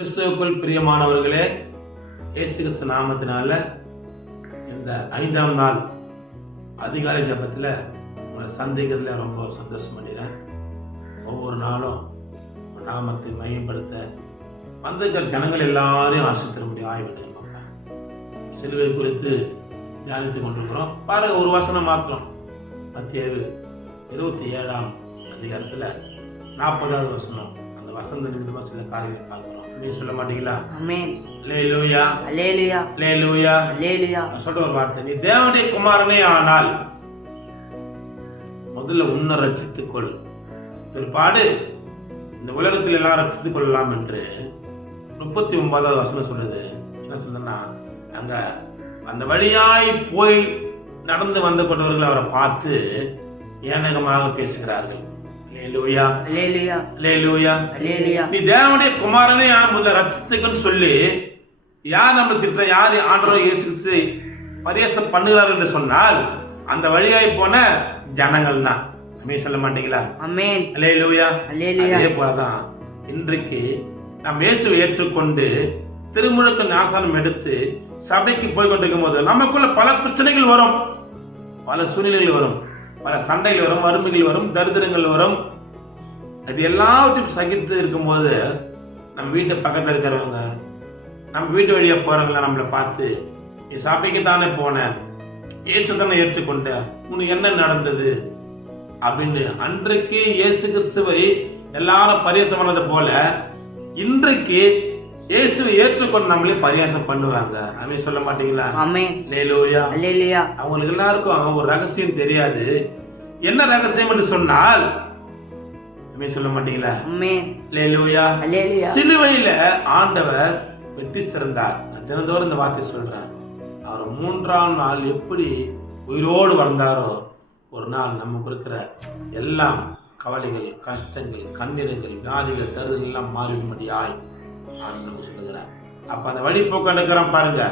கிறிஸ்துவுக்குள் பிரியமானவர்களே, இயேசு கிறிஸ்து நாமத்தினால இந்த 5ஆம் நாள் அதிகாலை ஜெபத்தில் உங்களை சந்திக்கிறதுல ரொம்ப சந்தோஷம் பண்ணிடுறேன். ஒவ்வொரு நாளும் நாமத்தை மையப்படுத்த வந்திருக்கிற ஜனங்கள் எல்லாரையும் ஆசிரியர் முடியும் ஆய்வு சிலுவை குறித்து தியானித்து கொண்டிருக்கிறோம். பாருங்க, ஒரு வசனம் மாத்திரம் மத்தேயு 27ஆம் அதிகாரத்தில் 40வது வசனம். அந்த வசனம் நிமித்தமா சில காரியங்கள் பார்க்கிறோம். நீ சொல்ல மாட்டீங்களா? ஆமென். அல்லேலூயா, அல்லேலூயா, அல்லேலூயா, அல்லேலூயா. சொல்ற ஒரு வார்த்தை, நீ தேவனுடைய குமாரனே ஆனால் முதல்ல உன்னை ரட்சித்துக் கொள், பிற்பாடு இந்த உலகத்தில் எல்லாம் ரட்சித்துக் கொள்ளலாம் என்று 39வது வசனம் சொல்லுது. என்ன சொல்றேன்னா, அங்க அந்த வழியாய் போய் நடந்து வந்து கொண்டவர்கள் அவரை பார்த்து ஏனகமாக பேசுகிறார்கள். அல்லேலூயா, அல்லேலூயா, அல்லேலூயா, அல்லேலூயா. நீ தேவனுடைய குமாரனே முதல்ல ரட்சித்துக்குன்னு சொல்லி யார் நம்ம திட்ட, யார் ஆண்டவர் இயேசு கிறிஸ்து பரியாசம் பண்ணுகிறார் என்று சொன்னால் அந்த வழியாய் போன ஜனங்கள் தான். அமேன் சொல்ல மாட்டீங்களா? ஆமென். அல்லேலூயா, அல்லேலூயா. அதே போலதான் இன்றைக்கு நாம் இயேசுவை ஏற்றுக்கொண்டு திருமுழுக்கு ஞானஸ்நானம் எடுத்து சபைக்கு போய் கொண்டிருக்கும் போது நமக்குள்ள பல பிரச்சனைகள் வரும், பல சூழ்நிலைகள் வரும், பல சண்டைகள் வரும், வறுமைகள் வரும், தரித்திரங்கள் வரும். அது எல்லாவற்றையும் சகித்து இருக்கும்போது நம்ம வீட்டு பக்கத்தில் இருக்கிறவங்க, நம்ம வீட்டு வழியா போறவங்கள நம்மளை பார்த்து, நீ சபைக்கு தானே போன, இயேசு தானே ஏற்றுக்கொண்ட, உனக்கு என்ன நடந்தது அப்படின்னு அன்றைக்கு இயேசு கிறிஸ்துவை எல்லாரும் பரியாசம் பண்ணது போல இன்றைக்கு இயேசுவை ஏற்றுக்கொண்டு நம்மளே பரியாசம் பண்ணுவாங்க. அவன் சொல்ல மாட்டீங்களா? ஆமென். அல்லேலூயா, அல்லேலூயா. அவங்களுக்கு எல்லாருக்கும் ஒரு ரகசியம் தெரியாது. என்ன ரகசியம் என்று சொன்னால் அவன் சொல்ல மாட்டீங்களா? ஆமென். அல்லேலூயா, அல்லேலூயா. சிலுவையில ஆண்டவர் வெட்டி திறந்தார். நான் தினந்தோறும் இந்த வார்த்தை சொல்றேன். அவர் 3ஆம் நாள் எப்படி உயிரோடு வந்தாரோ, ஒரு நாள் நமக்கு இருக்கிற எல்லாம் கவலைகள், கஷ்டங்கள், கண்ணீர்கள், வியாதிகள், தருதல் எல்லாம் மாறிடும்படியாய் ஆண்டவர் சொல்லுகிறார். அப்ப அந்த வழி போக்க இருக்கிறான் பாருங்க,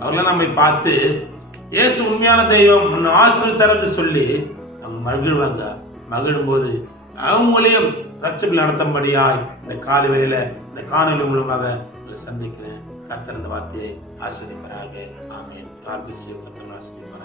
அவர்கள நம்மை பார்த்து இயேசு உண்மையான தெய்வம், உன்னை ஆசீர்வதித்தார் என்று சொல்லி அவங்க மகிழ்வாங்க. மகிழும் போது அவங்களையும் ரட்சகர்கள் நடத்தும்படியாய் இந்த காலை வேளையில இந்த காணொலி மூலமாக சந்திக்கிறேன். கர்த்தர் இந்த வார்த்தையை ஆசீர்வதிப்பாராக. ஆமென். God bless you. கர்த்தர் ஆசீர்வதிப்பார்.